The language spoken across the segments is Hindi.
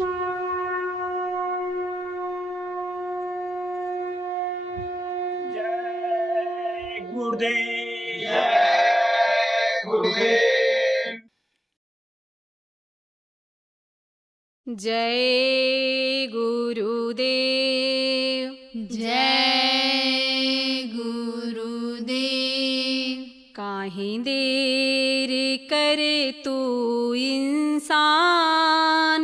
जय गुरुदेव। जय गुरुदेव। जय गुरुदेव। जय गुरुदेव। काहे देर करे तू इंसान,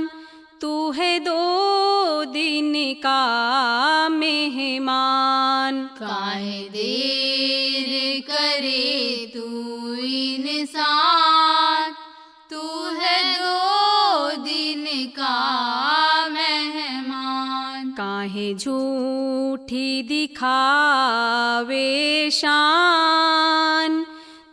तू है 2 दिन का मेहमान। काहे देर करे तू इंसान, तू है 2 दिन का मेहमान। काहे झूठी दिखावे शान,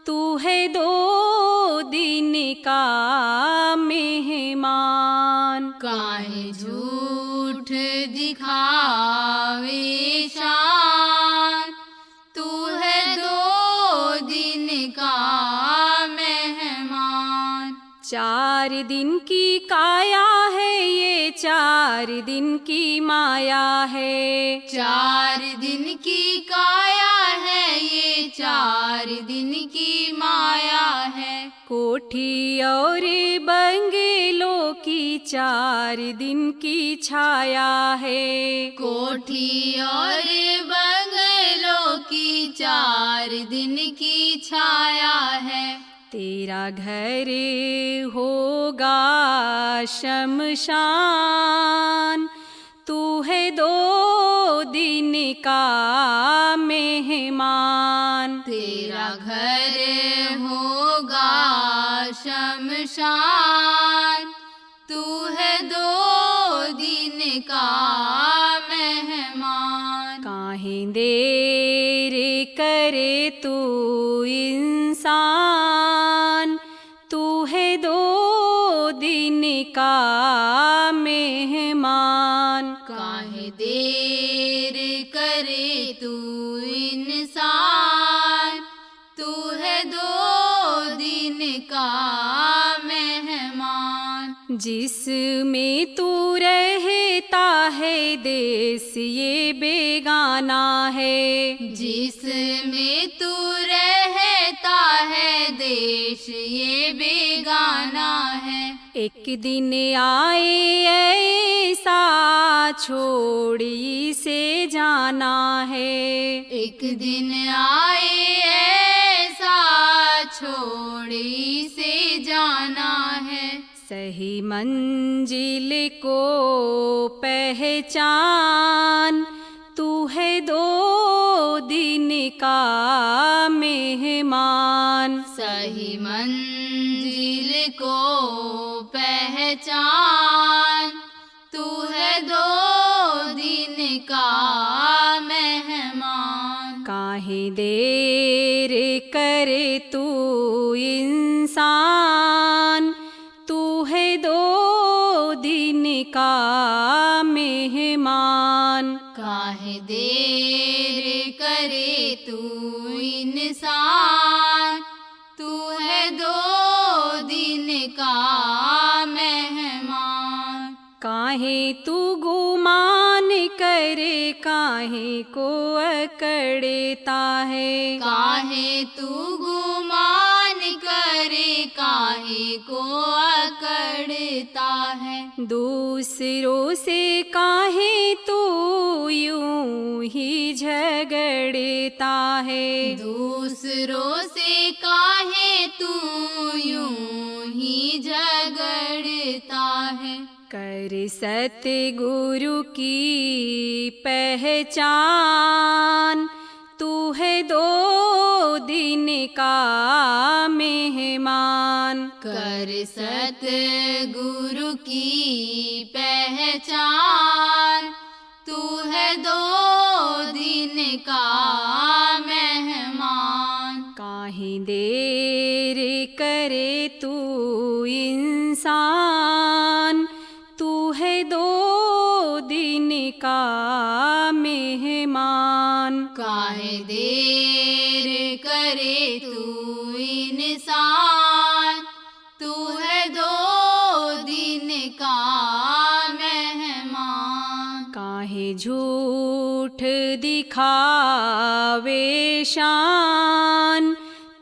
तू है 2 दिन का मेहमान। काहे झूठ दिखावे शान, तू है 2 दिन का मेहमान। 4 दिन की काया है ये, 4 दिन की माया है। 4 दिन की काया है ये, 4 दिन की माया है। कोठी और बंगलों की 4 दिन की छाया है। कोठी और बंगलों की 4 दिन की छाया है। तेरा घर होगा शमशान, तू है 2 दिन का मेहमान। तेरा घर होगा शमशान, तू है 2 दिन का मेहमान। काहे देर करे तू इंसान, तू है 2 दिन का मेहमान। काहे देर करे तू इंसान, तू है 2 दिन का मेहमान। जिसमें तू रहता है देश ये बेगाना है। जिसमें तू रहता है देश ये बेगाना है। एक दिन आए ऐसा छोड़ी से जाना है। एक दिन आए ऐसा छोड़ी से जाना है। सही मंजिल को पहचान, तू है 2 दिन का मेहमान। सही मंजिल को पहचान, तू है 2 दिन का मेहमान। काहे देर करे तू इंसान, तू है 2 दिन का मेहमान। काहे देर करे तू इंसान, तू है 2 दिन का मेहमान। काहे तू गुमान करे, काहे को अकड़ता है। काहे तू गुमान करे, काहे को अकड़ता है। दूसरों से काहे तू यूं ही झगड़ता है। दूसरों से काहे तू यूं ही झगड़ता है। कर सतगुरु की पहचान, तू है 2 दिन का मेहमान। कर सतगुरु की पहचान, तू है 2 दिन का मेहमान। काहे देर करे तू इंसान, तू है 2 दिन का मेहमान। काहे देर करे तू इंसान, तू है 2 दिन का काहे झूठ दिखावे शान,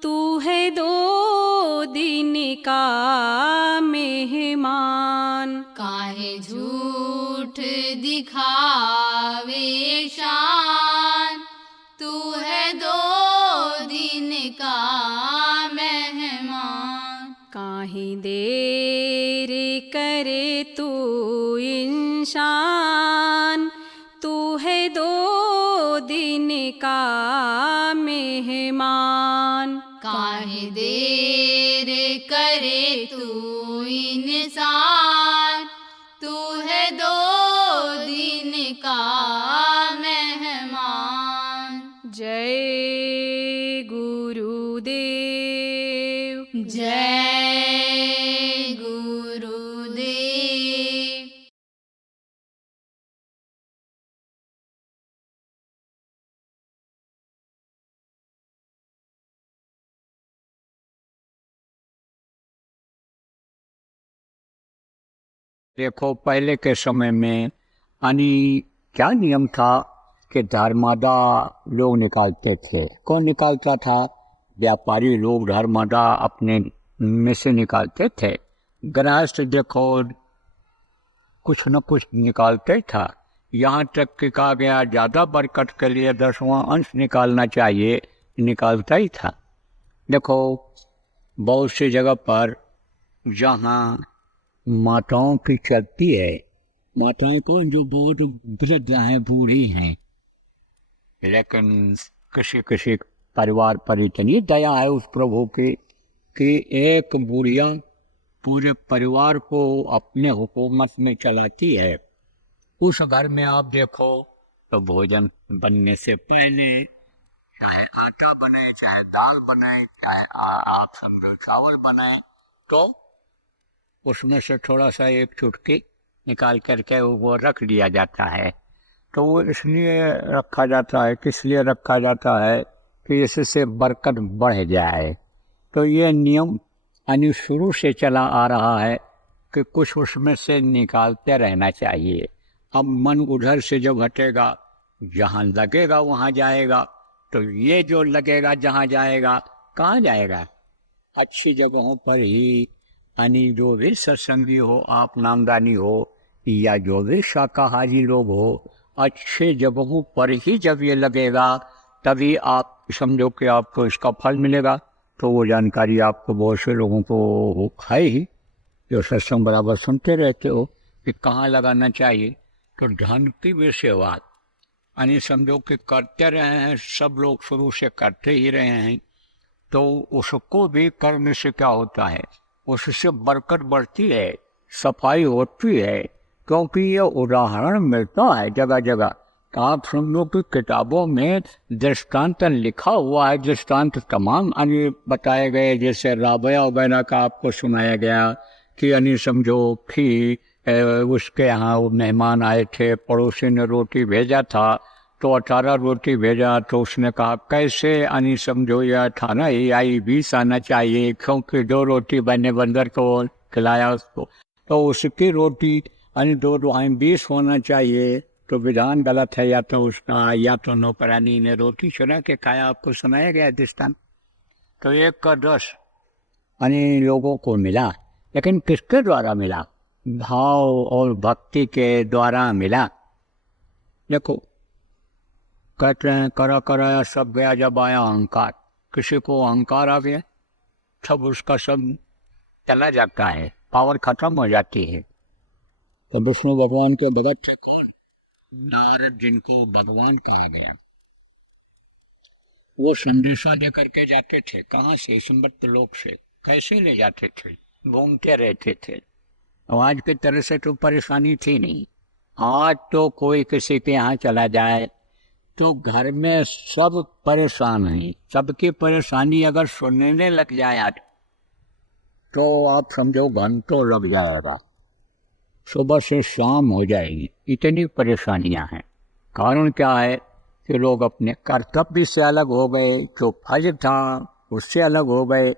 तू है 2 दिन का मेहमान। काहे झूठ दिखावे शान, तू है 2 दिन का मेहमान। काहे देर करे तू इंसान, तू है 2 दिन का मेहमान। काहे देर करे तू इंसान, तू है 2 दिन का मेहमान। जय गुरुदेव। जय गुरुदेव। देखो, पहले के समय में क्या नियम था कि धर्मादा लोग निकालते थे। कौन निकालता था? व्यापारी लोग धर्मादा अपने में से निकालते थे। गृहस्थ देखो कुछ न कुछ निकालते था। यहाँ तक कि कहा गया ज़्यादा बरकत के लिए 10वां अंश निकालना चाहिए, निकालता ही था। देखो, बहुत सी जगह पर जहाँ माताओं की चलती है, माताएं कौन? जो बहुत वृद्ध हैं, बूढ़ी हैं, लेकिन किसी किसी परिवार पर इतनी दया है उस प्रभु की कि एक बुढ़िया पूरे परिवार को अपने हुकूमत में चलाती है। उस घर में आप देखो तो भोजन बनने से पहले चाहे आटा बने, चाहे दाल बने, चाहे आप समझो चावल बनाए, तो उसमें से थोड़ा सा एक चुटकी निकाल करके वो रख लिया जाता है। तो वो इसलिए रखा जाता है, किस लिए रखा जाता है कि इससे बरकत बढ़ जाए। तो ये नियम यानी शुरू से चला आ रहा है कि कुछ उसमें से निकालते रहना चाहिए। अब मन उधर से जब हटेगा, जहाँ लगेगा वहाँ जाएगा, तो ये जो लगेगा जहाँ जाएगा, कहाँ जाएगा? अच्छी जगहों पर ही, यानी जो भी सत्संगी हो, आप नामदानी हो या जो भी शाकाहारी लोग हो, अच्छे जगहों पर ही जब ये लगेगा तभी आप समझो कि आपको इसका फल मिलेगा। तो वो जानकारी आपको बहुत से लोगों को है ही, जो सत्संग बराबर सुनते रहते हो कि कहाँ लगाना चाहिए। तो धन की भी सेवा यानी समझो कि करते रहे हैं, सब लोग शुरू से करते ही रहे हैं, तो उसको भी करने से क्या होता है? उससे बरकत बढ़ती है, सफाई होती है। क्योंकि ये उदाहरण मिलता है जगह जगह। आप समझो कि किताबों में दृष्टांत लिखा हुआ है, दृष्टांत तमाम यानी बताए गए। जैसे राबया वगैरह का आपको सुनाया गया कि यानी समझो कि उसके यहाँ वो मेहमान आए थे, पड़ोसी ने रोटी भेजा था, तो 18 रोटी भेजा, तो उसने कहा कैसे यानी समझो यह 18 ही आई, 20 आना चाहिए, क्योंकि 2 रोटी बने बंदर को खिलाया उसको, तो उसकी रोटी यानी 2 दुहाई 20 होना चाहिए। तो विधान गलत है, या तो उसका या तो नौकरानी ने रोटी चुरा के खाया। आपको सुनाया गया दृष्टांत। तो 1 का 10 यानी लोगों को मिला, लेकिन किसके द्वारा मिला? भाव और भक्ति के द्वारा मिला। देखो, कहते हैं करा कराया सब गया, जब आया अहंकार। किसी को अहंकार आ गया, सब उसका सब चला जाता है, पावर खत्म हो जाती है। तो विष्णु भगवान के भगत थे कौन? नारद, जिनको भगवान कहा गया। वो संदेशा लेकर के जाते थे। कहाँ से? समृद्ध लोक से। कैसे ले जाते थे? घूमते रहते थे। आज की तरह से तो परेशानी थी नहीं। आज तो कोई किसी के यहाँ चला जाए तो घर में सब परेशान हैं। सबकी परेशानी अगर सुनने लग जाए तो आप समझो घंटों लग जाएगा, सुबह से शाम हो जाएगी, इतनी परेशानियां हैं। कारण क्या है कि लोग अपने कर्तव्य से अलग हो गए, जो फर्ज था उससे अलग हो गए,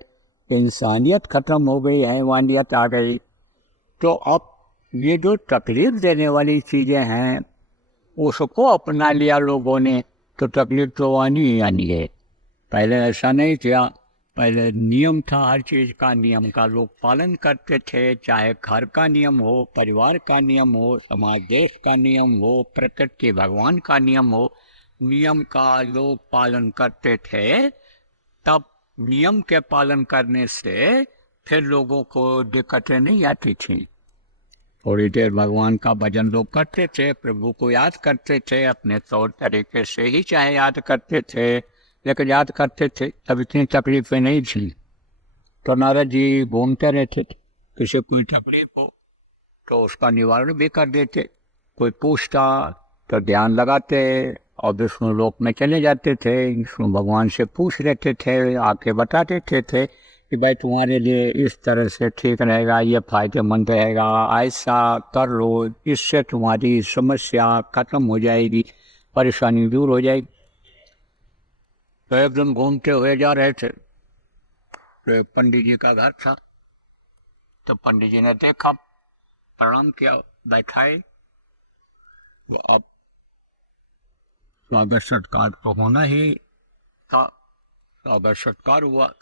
इंसानियत खत्म हो गई, हैवानियत आ गई। तो अब ये जो तकलीफ देने वाली चीज़ें हैं, उसको अपना लिया लोगों ने तो तकलीफ तो आनी ही आनी है। पहले ऐसा नहीं था, पहले नियम था, हर चीज़ का नियम का लोग पालन करते थे, चाहे घर का नियम हो, परिवार का नियम हो, समाज देश का नियम हो, प्रकृति भगवान का नियम हो, नियम का लोग पालन करते थे। तब नियम के पालन करने से फिर लोगों को दिक्कतें नहीं आती थी। थोड़ी देर भगवान का भजन लोग करते थे, प्रभु को याद करते थे, अपने तौर तरीके से ही चाहे याद करते थे, लेकिन याद करते थे तब इतनी तकलीफें नहीं थी। तो नारद जी घूमते रहते थे, किसी कोई तकलीफ हो तो उसका निवारण भी कर देते, कोई पूछता तो ध्यान लगाते और विष्णु लोक में चले जाते थे, विष्णु भगवान से पूछ लेते थे, आके बता देते थे कि भाई तुम्हारे लिए इस तरह से ठीक रहेगा, ये फायदेमंद रहेगा, ऐसा कर लो, इससे तुम्हारी समस्या खत्म हो जाएगी, परेशानी दूर हो जाएगी। तो एक दिन घूमते हुए जा रहे थे तो एक पंडित जी का घर था। तो पंडित जी ने देखा, प्रणाम किया, बैठाए। तो अब स्वागत सत्कार तो होना ही था। स्वागत सत्कार हुआ,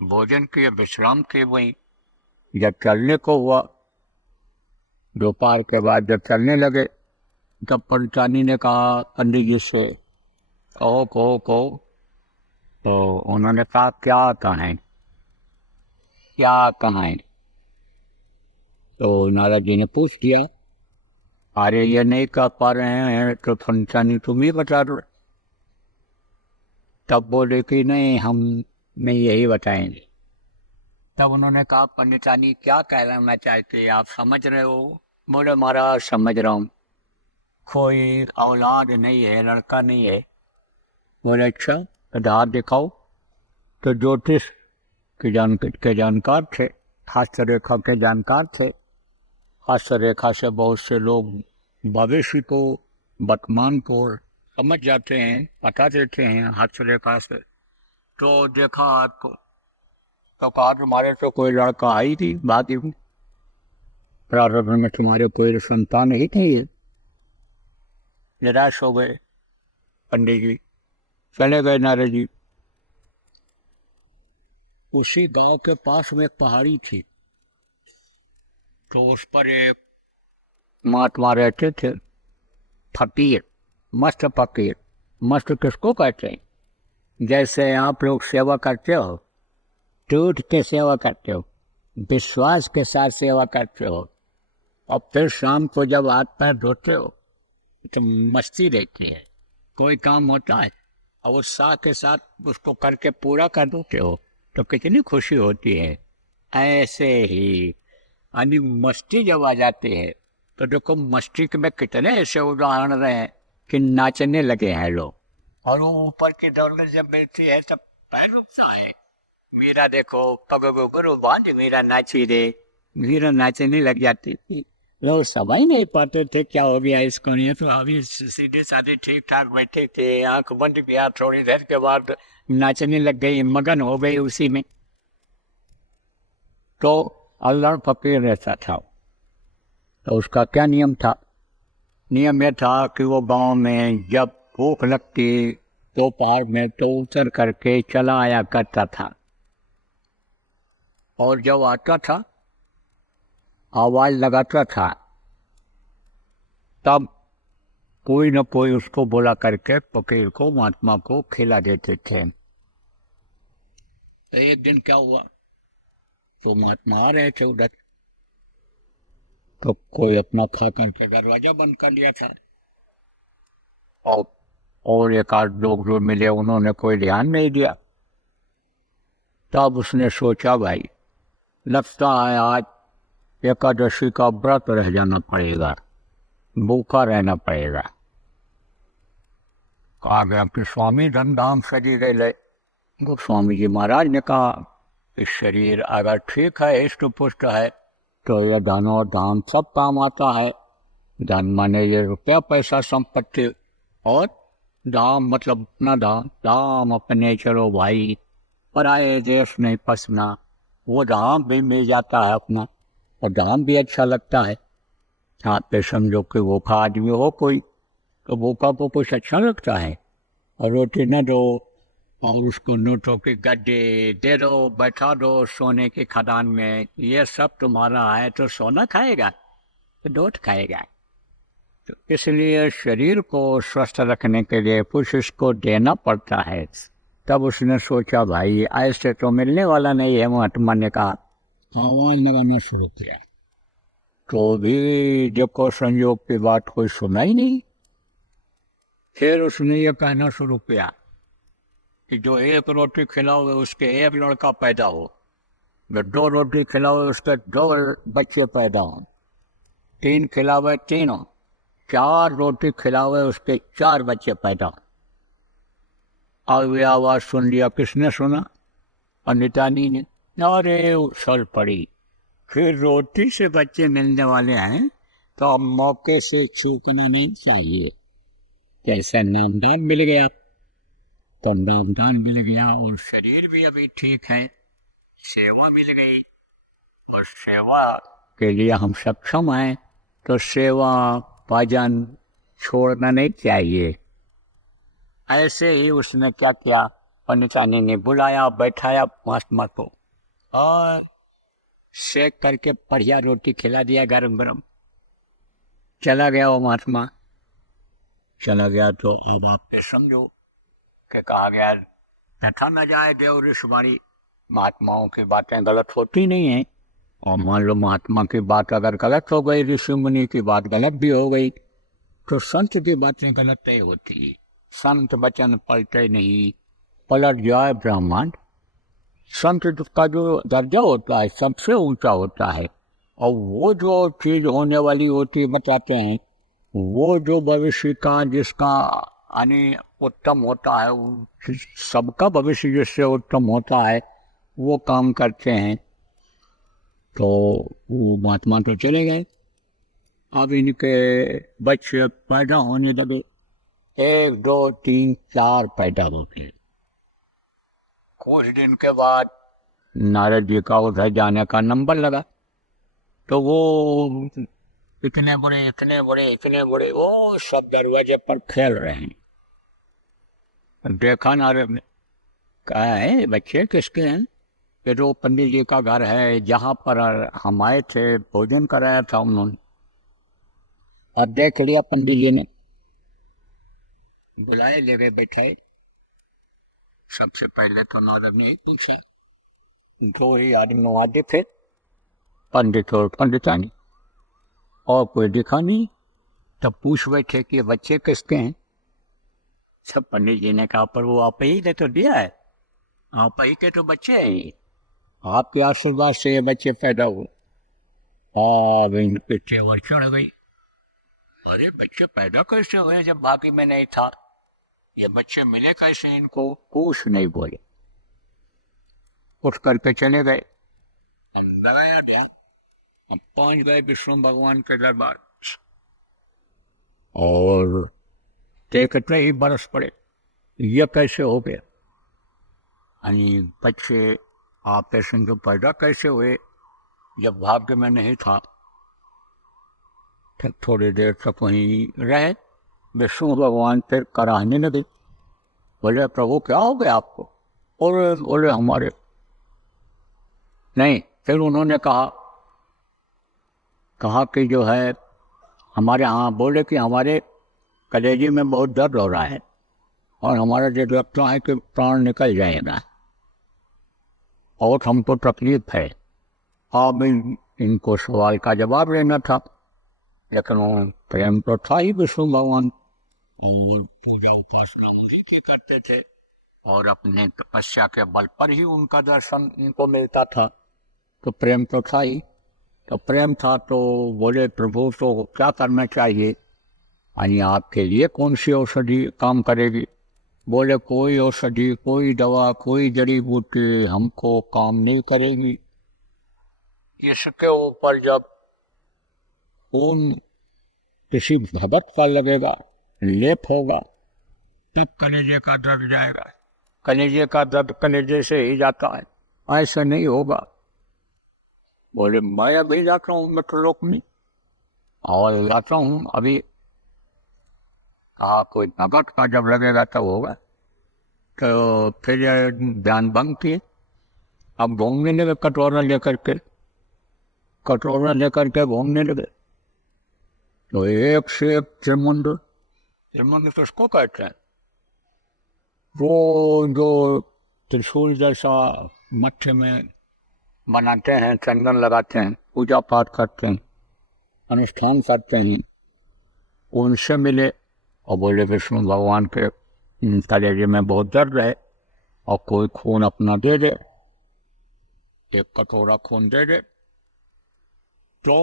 भोजन किए, विश्राम किए। वहीं जब चलने को हुआ, दोपहर के बाद जब चलने लगे, तब पंडितानी ने कहा पंडित जी से, कहो। तो उन्होंने कहा क्या कहें। तो नारद जी ने पूछ दिया, अरे ये नहीं कह पा रहे हैं तो पंडितानी तुम ही बता दो। तब बोले कि नहीं, हम नहीं यही बताएंगे। तब उन्होंने कहा पंडितानी क्या कहना चाहते हैं, आप समझ रहे हो? बोले महाराज समझ रहा हूँ, कोई औलाद नहीं है, लड़का नहीं है। बोले अच्छा, आधार दिखाओ। तो ज्योतिष के जानकार थे, हस्तरेखा के जानकार थे। हस्तरेखा से बहुत से लोग भविष्य को, वर्तमान को समझ जाते हैं, बता देते हैं हस्तरेखा से। तो देखा आपको, तो कहा तुम्हारे तो कोई लड़का आई थी, बाकी प्रारंभ में तुम्हारे कोई संतान ही नहीं है। निराश हो गए पंडित जी, चले गए नारद जी। उसी गांव के पास में एक पहाड़ी थी, तो उस पर एक महात्मा रहते थे, फकीर, मस्त फकीर। मस्त किसको कहते हैं? जैसे आप लोग सेवा करते हो, टूट के सेवा करते हो, विश्वास के साथ सेवा करते हो, और फिर शाम को जब हाथ पैर धोते हो तो मस्ती रहती है। कोई काम होता है और उत्साह के साथ उसको करके पूरा कर देते हो तो कितनी खुशी होती है। ऐसे ही यानी मस्ती जब आ जाती है तो देखो, मस्ती में कितने ऐसे उदाहरण रहे हैं कि नाचने लगे हैं लोग, और वो ऊपर की दौलत जब मिलती है तब पैर रुकता है। मीरा देखो, पगो गुरु बांध मीरा नाची रे, मीरा नाचने लग जाती थी। लोग समझ नहीं पाते थे क्या हो गया इसको, नहीं तो अभी सीधे साधे ठीक ठाक बैठे थे, आंख बंद किया, थोड़ी देर के बाद नाचने लग गई, मगन हो गई उसी में। तो अल्लाह फकीर रहता था, तो उसका क्या नियम था? नियम यह था कि वो गांव में जब भूख लगती तो पहाड़ में तो उतर करके चला आया करता था, और जब आता था आवाज लगाता था, तब कोई न कोई उसको बोला करके फकीर को, महात्मा को खिला देते थे। तो एक दिन क्या हुआ, तो महात्मा आ रहे थे उधर, तो कोई अपना खा करके दरवाजा बंद कर लिया था, और एक आध लोग जो मिले उन्होंने कोई ध्यान नहीं दिया। तब उसने सोचा, भाई लगता है आज एकादशी का व्रत रह जाना पड़ेगा, भूखा रहना पड़ेगा। कहा गया कि स्वामी धनधाम शरीर ले। तो स्वामी जी महाराज ने कहा, इस शरीर अगर ठीक है, इष्ट पुष्ट है, तो ये धन और धाम सब काम आता है। धन माने ये रुपया पैसा संपत्ति, और धाम मतलब अपना धाम। धाम अपने चलो भाई, पराए देश नहीं फंसना, वो धाम भी मिल जाता है अपना, और धाम भी अच्छा लगता है। आप पे समझो कि वो आदमी हो कोई, तो भूखा को कुछ अच्छा लगता है? और रोटी न दो और उसको नोटों के गड्ढे दे दो, बैठा दो सोने के खदान में, ये सब तुम्हारा है तो सोना खाएगा तो डोट खाएगा। तो इसलिए शरीर को स्वस्थ रखने के लिए कुछ उसको देना पड़ता है। तब उसने सोचा भाई ऐसे तो मिलने वाला नहीं है। महात्मा ने कहा, आवाज लगाना शुरू किया तो भी देखो संयोग की बात कोई सुना ही नहीं। फिर उसने ये कहना शुरू किया कि जो एक रोटी खिलाओगे उसके एक लड़का पैदा हो, जो 2 रोटी खिलाओगे उसके 2 बच्चे पैदा हो, 3 खिलावे तीनों, 4 रोटी खिलावे उसके 4 बच्चे पैदा हो। अब ये आवाज सुन लिया, किसने सुना? पंडितानी ने। अरे उछल पड़ी, फिर रोटी से बच्चे मिलने वाले हैं तो अब मौके से चूकना नहीं चाहिए। कैसा नामदान मिल गया, तो नामदान मिल गया और शरीर भी अभी ठीक है, सेवा मिल गई और सेवा के लिए हम सक्षम हैं, तो सेवा भजन छोड़ना नहीं चाहिए। ऐसे ही उसने क्या किया, पंडितानी ने बुलाया, बैठाया महात्मा को और सेक करके बढ़िया रोटी खिला दिया गरम गरम। चला गया वो महात्मा। चला गया तो अब आप समझो कि कहा गया तथा न जाए देव ऋषवाणी, महात्माओं की बातें गलत होती नहीं है। और मान लो महात्मा की बात अगर गलत हो गई, ऋषि मुनि की बात गलत भी हो गई, तो संत की बातें गलत नहीं होती। संत वचन पलटे नहीं, पलट जाए ब्रह्मांड। संत का जो दर्जा होता है सबसे ऊंचा होता है, और वो जो चीज होने वाली होती है बताते हैं, वो जो भविष्य का जिसका यानी उत्तम होता है, सबका भविष्य जिससे उत्तम होता है वो काम करते हैं। तो वो महात्मा तो चले गए। अब इनके बच्चे पैदा होने लगे, 1 2 3 4 पैदा हो गए। कुछ दिन के बाद नारद जी का उधर जाने का नंबर लगा, तो वो इतने बड़े वो सब दरवाजे पर खेल रहे हैं। देखा नारद ने, कहा है बच्चे किसके हैं? ये तो पंडित जी का घर है, जहाँ पर हम आए थे, भोजन कराया था उन्होंने। और देख लिया पंडित जी ने, बुलाए, ले गए, बैठाए। सबसे पहले तो नारद ने पूछा, 2 ही आदमी वादे थे, पंडित और पंडितानी, और कोई दिखा नहीं। तब पूछ बैठे कि बच्चे किसके हैं? सब पंडित जी ने कहा, पर वो आप ही ने तो दिया है, आप ही के तो बच्चे हैं, आपके आशीर्वाद से ये बच्चे पैदा हुए। अब इनके चेवर चढ़ गई, अरे बच्चे पैदा कैसे हुए जब बाकी में नहीं था? ये बच्चे मिले कैसे इनको? कुछ नहीं बोले, उठ करके चले गए। अंदर आया गया, हम पहुंच गए विष्णु भगवान के दरबार, और देखते ही बरस पड़े, ये कैसे हो गया? यानी बच्चे आप ऐसे जो पैदा कैसे हुए जब भाग्य में नहीं था? फिर थोड़ी देर तक वहीं रहे। विष्णु भगवान फिर कराहने लगे, बोले प्रभु क्या हो गया आपको? और बोले हमारे नहीं। फिर उन्होंने कहा कि जो है हमारे यहाँ, बोले कि हमारे कलेजे में बहुत दर्द हो रहा है और हमारा जो लगता है कि प्राण निकल जाएगा और हमको तकलीफ है। अब इनको सवाल का जवाब लेना था, लेकिन वो प्रेम तो था ही विष्णु भगवान, और पूजा उपासना उन्हीं की करते थे और अपने तपस्या के बल पर ही उनका दर्शन इनको मिलता था, तो प्रेम तो था ही। तो प्रेम था तो बोले प्रभु तो क्या करना चाहिए, यानी आपके लिए कौन सी औषधि काम करेगी? बोले कोई औषधि, कोई दवा, कोई जड़ी बूटी हमको काम नहीं करेगी। इसके ऊपर जब खून किसी भगत का लगेगा, लेप होगा, तब कलेजे का दर्द जाएगा। कलेजे का दर्द कलेजे से ही जाता है, ऐसा नहीं होगा। बोले मैं अभी जाता हूँ मेट्रोलोक में, और जाता हूँ अभी कहा कोई भगत का जब लगेगा तब होगा। तो फिर ये ध्यान भंग किए। अब घूमने लगे कटोरा लेकर के घूमने लगे। तो एक से एक त्रिमुंड किसको कहते हैं? वो जो त्रिशूल जैसा मत्थे में बनाते हैं, चंदन लगाते हैं, पूजा पाठ करते हैं, अनुष्ठान करते हैं, उनसे मिले और बोले विष्णु भगवान के कलेजे में बहुत दर्द है और कोई खून अपना दे दे, एक कटोरा खून दे दे तो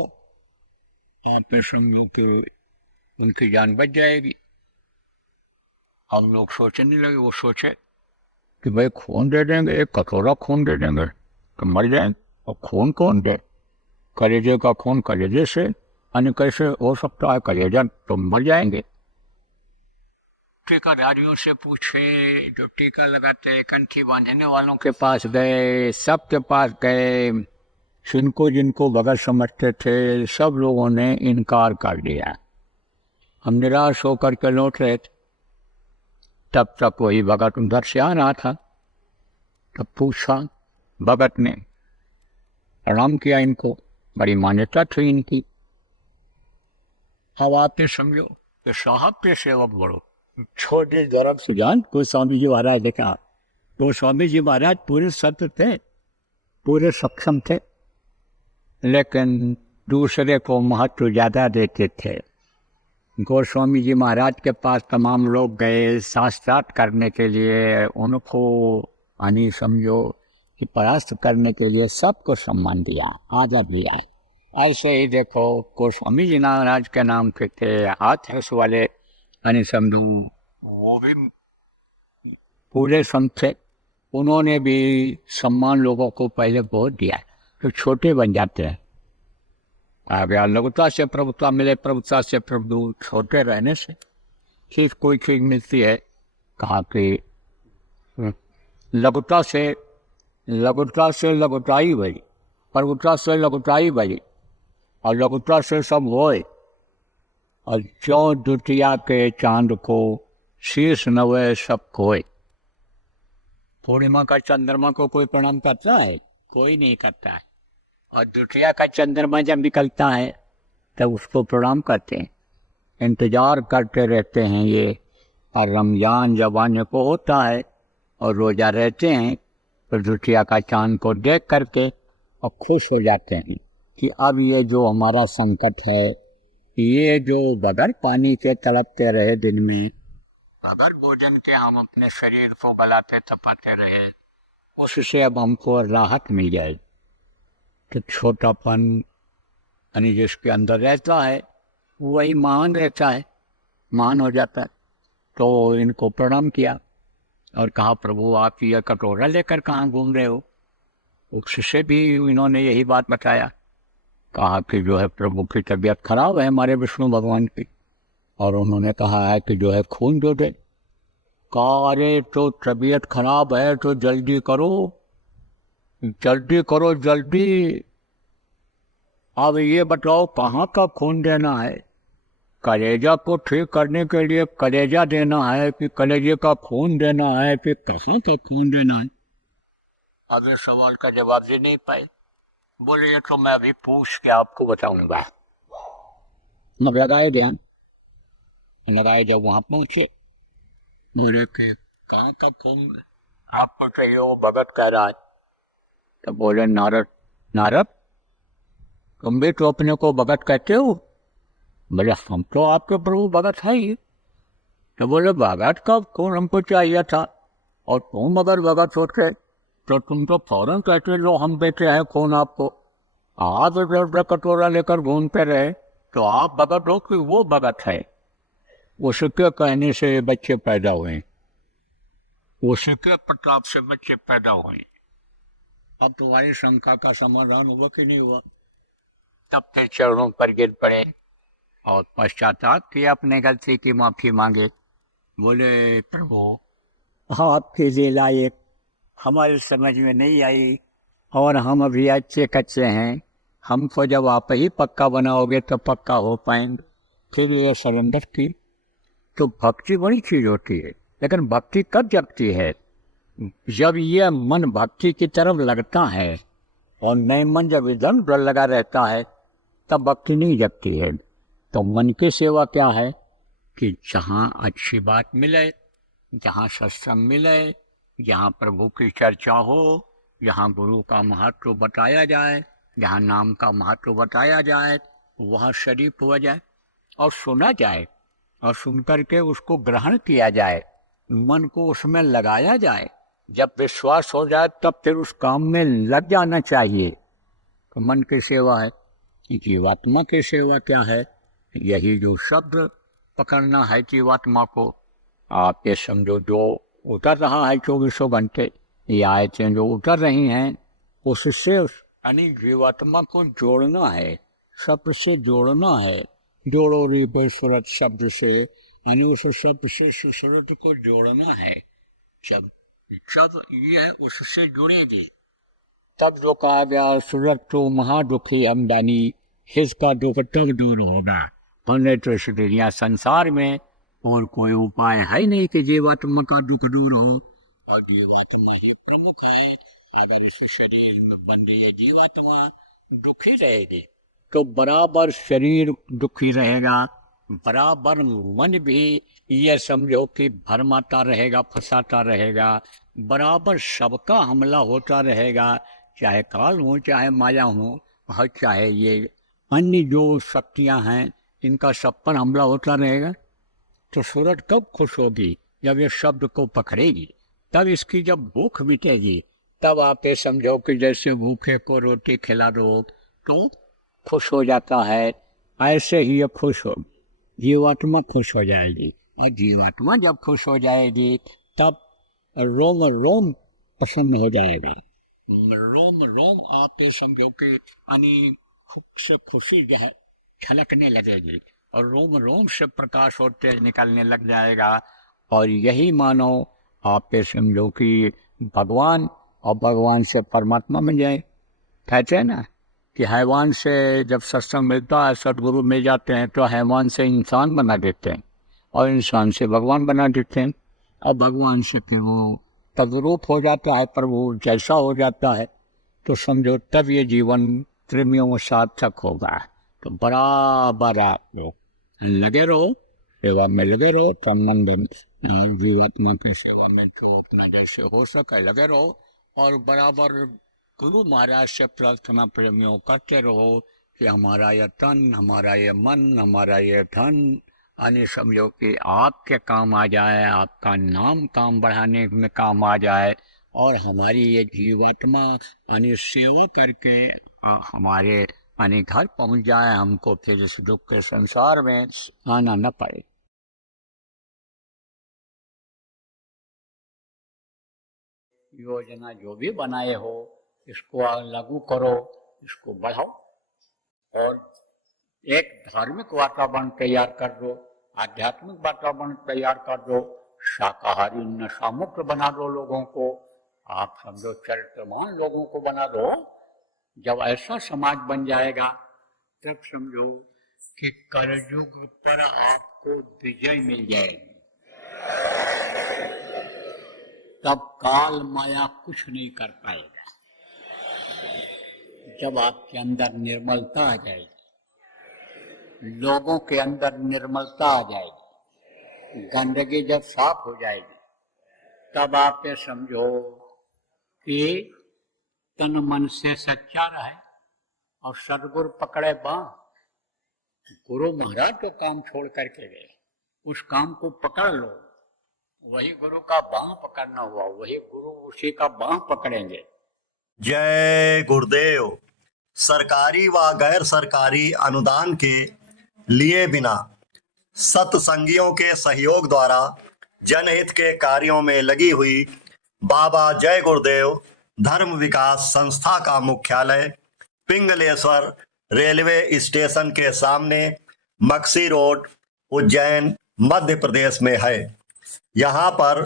आप समझो कि उनकी जान बच जाएगी। हम लोग सोचने लगे, वो सोचे कि भाई खून दे देंगे, एक कटोरा खून दे देंगे तो मर जाएंगे, और खून कौन दे? कलेजे का खून कलेजे से, अन्य कैसे हो सकता है? कलेजा तो मर जाएंगे। टीकाधारियों से पूछे, जो टीका लगाते कंठी बांधने वालों के पास गए, सबके पास गए, जिनको भगत समझते थे सब लोगों ने इनकार कर दिया। हम निराश होकर के लौट रहे थे, तब तक वही भगत उधर से आ रहा था। तब पूछा, भगत ने प्रणाम किया इनको, बड़ी मान्यता थी इनकी। अब आपने समझो कि साहब के सेवक बड़ो छोटे गौरव सुजान को स्वामी जी महाराज ने कहा। तो स्वामी जी महाराज पूरे सत्य थे, पूरे सक्षम थे, लेकिन दूसरे को महत्व ज्यादा देते थे। गोस्वामी जी महाराज के पास तमाम लोग गए शास्त्रार्थ करने के लिए, उनको यानी समझो कि परास्त करने के लिए सबको सम्मान दिया, आदर दिया। ऐसे ही देखो गोस्वामी जी महाराज के नाम के थे हाथरस वाले, यानी समझो वो भी पूरे संत थे, उन्होंने भी सम्मान लोगों को पहले बहुत दिया, तो छोटे बन जाते हैं। आ गया लघुता से प्रभुता मिले, प्रभुता से प्रभु, छोटे रहने से ठीक कोई चीज मिलती है। कहा कि लघुता से लघुताई भई, प्रभुता से लघुताई भई, और लघुता से सब होए, और जो द्वितीया के चांद को शीर्ष नवे सब खोए। पूर्णिमा का चंद्रमा को कोई प्रणाम करता है? कोई नहीं करता है। और द्वितीया का चंद्रमा जब निकलता है तब उसको प्रणाम करते हैं, इंतजार करते रहते हैं ये। और रमजान जब आने को होता है और रोजा रहते हैं तो द्वितीया का चांद को देख करके और खुश हो जाते हैं कि अब ये जो हमारा संकट है, ये जो बगैर पानी के तड़पते रहे दिन में, बगैर भोजन के हम अपने शरीर को गलाते तपाते रहे, उससे अब हमको राहत मिल जाए। तो छोटापन यानी जिसके अंदर रहता है वही महान रहता है, महान हो जाता है। तो इनको प्रणाम किया और कहा, प्रभु आप ये कटोरा लेकर कहाँ घूम रहे हो? उससे भी इन्होंने यही बात बताया। कहा कि जो है प्रभु की तबीयत खराब है हमारे विष्णु भगवान की, और उन्होंने कहा है कि जो है खून दो दे। कहा अरे तो तबीयत खराब है तो जल्दी करो, जल्दी करो जल्दी। अब ये बताओ कहाँ का खून देना है? कलेजा को ठीक करने के लिए कलेजा देना है कि कलेजे का खून देना है, फिर कहाँ का खून देना है? अब इस सवाल का जवाब दे नहीं पाए। बोले ये तो मैं अभी पूछ के आपको बताऊंगा। मैं लगाए ध्यान, लगाए जब वहां पहुंचे, बोले कि कहाँ का खून आपको चाहिए? वो भगत कह रहा है। तो बोले नारद तुम भी तो अपने को भगत कहते हो? बोले हम तो आपके प्रभु भगत है ही। तो बोले भगत का खून हमको चाहिए था, और तुम अगर भगत होते तो तुम तो फौरन कहते लो हम देते हैं खून आपको। आप इधर कटोरा लेकर घूमते रहे तो आप भगत हो कि वो भगत है? उसके कहने से बच्चे पैदा हुए, उसके प्रताप से बच्चे पैदा हुए। अब तुम्हारी शंका का समाधान हुआ कि नहीं हुआ? तब फिर चरणों पर गिर पड़े और पश्चाताप किया, अपने गलती की माफी मांगे। बोले प्रभु आपकी लीला एक हमारी समझ में नहीं आई, और हम अभी अच्छे कच्चे हैं, हमको जब आप ही पक्का बनाओगे तो पक्का हो पाएंगे। फिर ये सरेंडर की तो भक्ति बड़ी चीज होती है, लेकिन भक्ति कब जगती है? जब यह मन भक्ति की तरफ लगता है, और नए मन जब इधर उधर लगा रहता है, तब भक्ति नहीं जगती है। तो मन की सेवा क्या है कि जहाँ अच्छी बात मिले, जहाँ सत्संग मिले, जहाँ प्रभु की चर्चा हो, जहाँ गुरु का महत्व बताया जाए, जहाँ नाम का महत्व बताया जाए, वहाँ शरीफ हुआ जाए और सुना जाए, और सुन करके उसको ग्रहण किया जाए, मन को उसमें लगाया जाए। जब विश्वास हो जाए तब फिर उस काम में लग जाना चाहिए। तो मन की सेवा है। जीवात्मा की सेवा क्या है? यही जो शब्द पकड़ना है जीवात्मा को। आप ये समझो, जो उतर रहा है 2400 घंटे, ये आयतें जो उतर रही हैं, उससे यानी जीवात्मा को जोड़ना है, शब्द से जोड़ना है। जोड़ो रे बसुरत शब्द से, यानी उस शब्द से सुसुरत को जोड़ना है। जब ये उससे जुड़ेगी तब जो कहा गया, सूरत तो महादुखी हमदानी, इसका दुख तब दूर होगा। हमने तो इस दुनिया संसार में और कोई उपाय है नहीं कि जीवात्मा का दुख दूर हो, और जीवात्मा ये प्रमुख है। अगर इस शरीर में बन रही है जीवात्मा दुखी रहेगी, तो बराबर शरीर दुखी रहेगा, बराबर मन भी ये समझो कि भरमाता रहेगा, फंसाता रहेगा, बराबर सबका हमला होता रहेगा, चाहे काल हो, चाहे माया हो, और चाहे ये अन्य जो शक्तियां हैं, इनका सब पर हमला होता रहेगा। तो सूरत कब खुश होगी? जब ये शब्द को पकड़ेगी, तब इसकी जब भूख मिटेगी, तब आप ये समझो कि जैसे भूखे को रोटी खिला दो तो खुश हो जाता है, ऐसे ही ये खुश होगी, जीवात्मा खुश हो जाएगी। और जीवात्मा जब खुश हो जाएगी तब रोम रोम प्रसन्न हो जाएगा। रोम रोम आप ये समझो कि यानी से खुशी जो है छलकने लगेगी, और रोम रोम से प्रकाश होते निकलने लग जाएगा। और यही मानो आप ये समझो कि भगवान, और भगवान से परमात्मा बन जाए। कहते हैं ना कि हैवान से जब सत्संग मिलता है, सदगुरु मिल जाते हैं, तो हैवान से इंसान बना देते हैं, और इंसान से भगवान बना देते हैं, और भगवान से फिर वो तद्रूप हो जाता है, पर वो जैसा हो जाता है। तो समझो तब ये जीवन प्रेमियों में सार्थक होगा। तो बराबर आपको लगे रहो, सेवा में लगे रहो, तन मन धन जीवात्मा की सेवा में जो अपना जैसे हो सके लगे रहो, और बराबर गुरु महाराज से प्रार्थना प्रेमियों करते रहो कि हमारा यह तन, हमारा यह मन, हमारा यह धन, यानी समझो कि आपके काम आ जाए, आपका नाम काम बढ़ाने में काम आ जाए, और हमारी ये जीवात्मा यानी सेवा करके हमारे यानी घर पहुंच जाए, हमको फिर इस दुख के संसार में आना न पड़े। योजना जो भी बनाए हो, इसको लागू करो, इसको बढ़ाओ, और एक धार्मिक वातावरण तैयार कर दो, आध्यात्मिक वातावरण तैयार कर दो, शाकाहारी नशामुक्त बना दो लोगों को, आप समझो चरित्रवान लोगों को बना दो। जब ऐसा समाज बन जाएगा तब समझो कि कलयुग पर आपको विजय मिल जाएगी। तब काल माया कुछ नहीं कर पाएगा। जब आपके अंदर निर्मलता आ जाएगी, लोगों के अंदर निर्मलता आ जाएगी, गंदगी जब साफ हो जाएगी, तब आप ये समझो कि तन मन से सच्चा रहे, और सदगुरु पकड़े बांह। गुरु महाराज तो काम छोड़ करके गए, उस काम को पकड़ लो, वही गुरु का बांह पकड़ना हुआ, वही गुरु उसी का बांह पकड़ेंगे। जय गुरुदेव। सरकारी व गैर सरकारी अनुदान के लिए बिना सत्संगियों के सहयोग द्वारा जनहित के कार्यों में लगी हुई बाबा जय गुरुदेव धर्म विकास संस्था का मुख्यालय पिंगलेश्वर रेलवे स्टेशन के सामने मक्सी रोड, उज्जैन, मध्य प्रदेश में है। यहाँ पर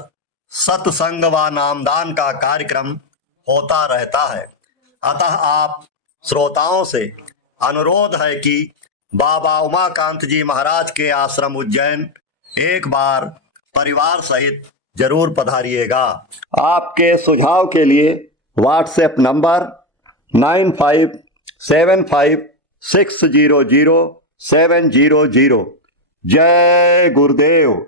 सत्संग व नामदान का कार्यक्रम होता रहता है। अतः आप श्रोताओं से अनुरोध है कि बाबा उमाकांत जी महाराज के आश्रम उज्जैन एक बार परिवार सहित जरूर पधारिएगा। आपके सुझाव के लिए व्हाट्सएप नंबर 9575600700। जय गुरुदेव।